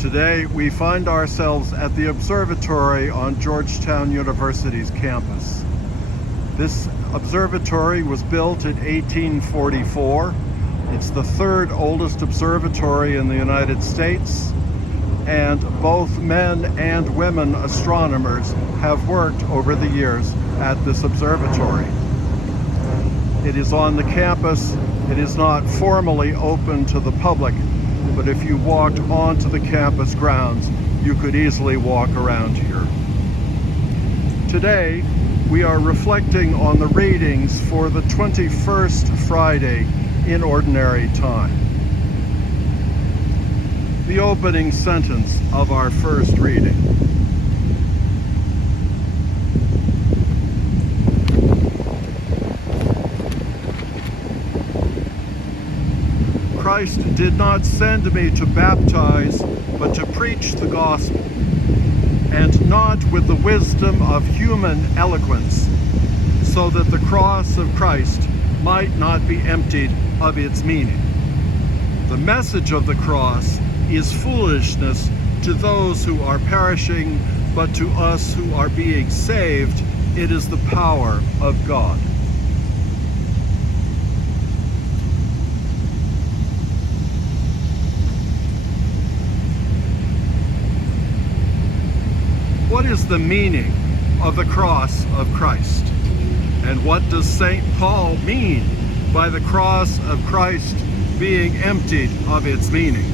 Today, we find ourselves at the observatory on Georgetown University's campus. This observatory was built in 1844. It's the third oldest observatory in the United States, and both men and women astronomers have worked over the years at this observatory. It is on the campus. It is not formally open to the public, but if you walked onto the campus grounds, you could easily walk around here. Today, we are reflecting on the readings for the 21st Friday in Ordinary Time. The opening sentence of our first reading. Christ did not send me to baptize, but to preach the gospel, and not with the wisdom of human eloquence, so that the cross of Christ might not be emptied of its meaning. The message of the cross is foolishness to those who are perishing, but to us who are being saved, it is the power of God. What is the meaning of the cross of Christ? And what does St. Paul mean by the cross of Christ being emptied of its meaning?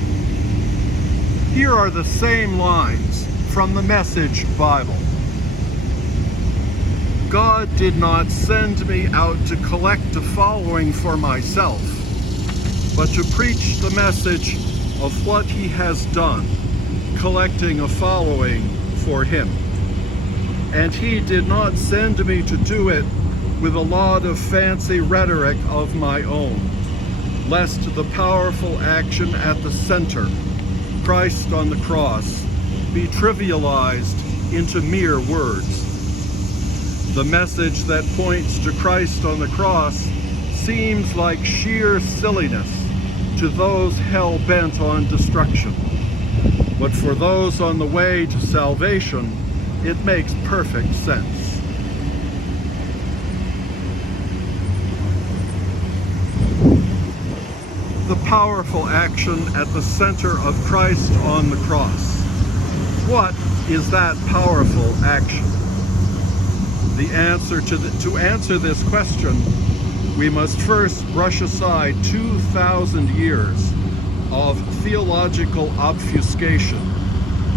Here are the same lines from the Message Bible. God did not send me out to collect a following for myself, but to preach the message of what he has done, collecting a following for him. And he did not send me to do it with a lot of fancy rhetoric of my own, lest the powerful action at the center, Christ on the cross, be trivialized into mere words. The message that points to Christ on the cross seems like sheer silliness to those hell-bent on destruction. But for those on the way to salvation, it makes perfect sense. The powerful action at the center of Christ on the cross. What is that powerful action? To answer this question, we must first brush aside 2,000 years of theological obfuscation,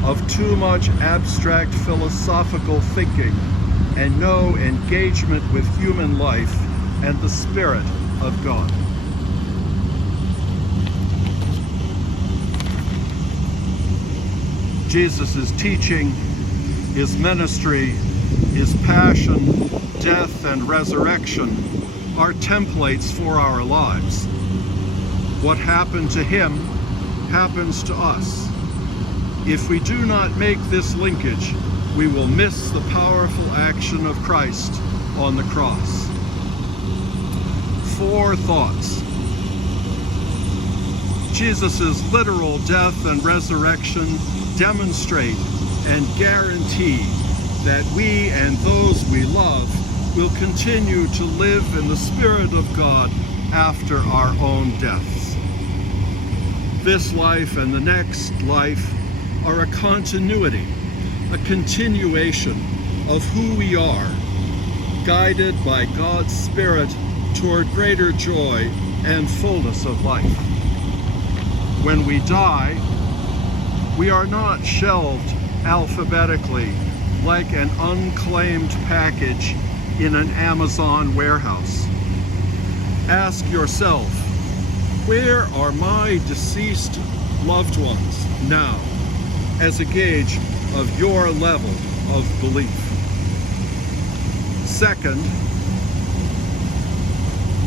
of too much abstract philosophical thinking, and no engagement with human life and the Spirit of God. Jesus' teaching, his ministry, his passion, death, and resurrection are templates for our lives. What happened to him happens to us. If we do not make this linkage, we will miss the powerful action of Christ on the cross. 4 thoughts. Jesus' literal death and resurrection demonstrate and guarantee that we and those we love will continue to live in the Spirit of God after our own deaths. This life and the next life are a continuity, a continuation of who we are, guided by God's Spirit toward greater joy and fullness of life. When we die, we are not shelved alphabetically like an unclaimed package in an Amazon warehouse. Ask yourself, where are my deceased loved ones now, as a gauge of your level of belief? Second,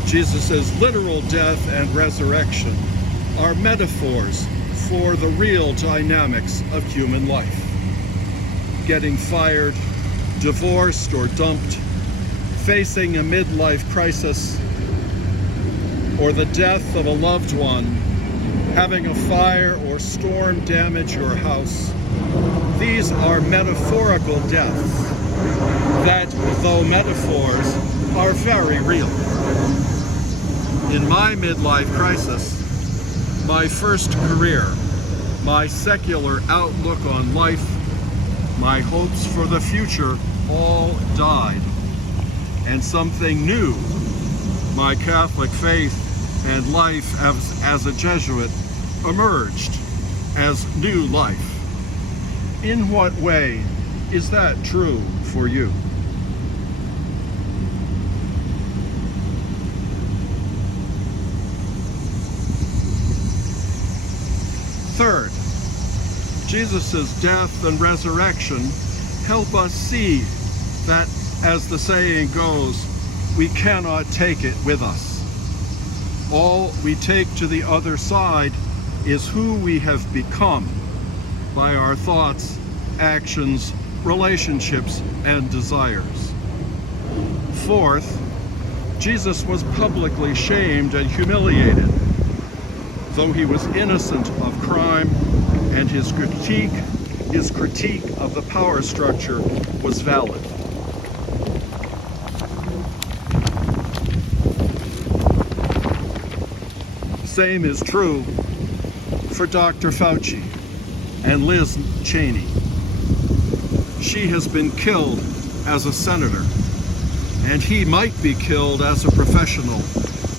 Jesus' literal death and resurrection are metaphors for the real dynamics of human life. Getting fired, divorced or dumped, facing a midlife crisis, or the death of a loved one having a fire or storm damage your house. These are metaphorical deaths that, though metaphors, are very real. In my midlife crisis, my first career, my secular outlook on life, my hopes for the future all died. And something new, my Catholic faith and life as a Jesuit, emerged as new life. In what way is that true for you? Third, Jesus' death and resurrection help us see that, as the saying goes, we cannot take it with us. All we take to the other side is who we have become by our thoughts, actions, relationships, and desires. Fourth, Jesus was publicly shamed and humiliated, though he was innocent of crime, and his critique of the power structure was valid. The same is true for Dr. Fauchi and Liz Cheney. She has been killed as a senator, and he might be killed as a professional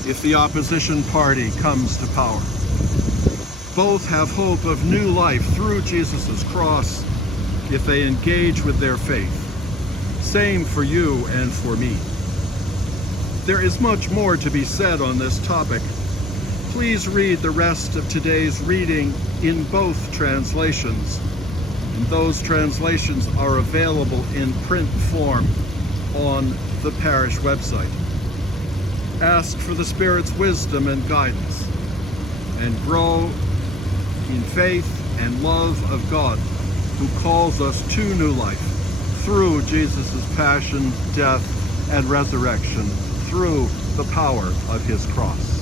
if the opposition party comes to power. Both have hope of new life through Jesus' cross if they engage with their faith. Same for you and for me. There is much more to be said on this topic. Please read the rest of today's reading in both translations. And those translations are available in print form on the parish website. Ask for the Spirit's wisdom and guidance, and grow in faith and love of God, who calls us to new life through Jesus' passion, death, and resurrection, through the power of his cross.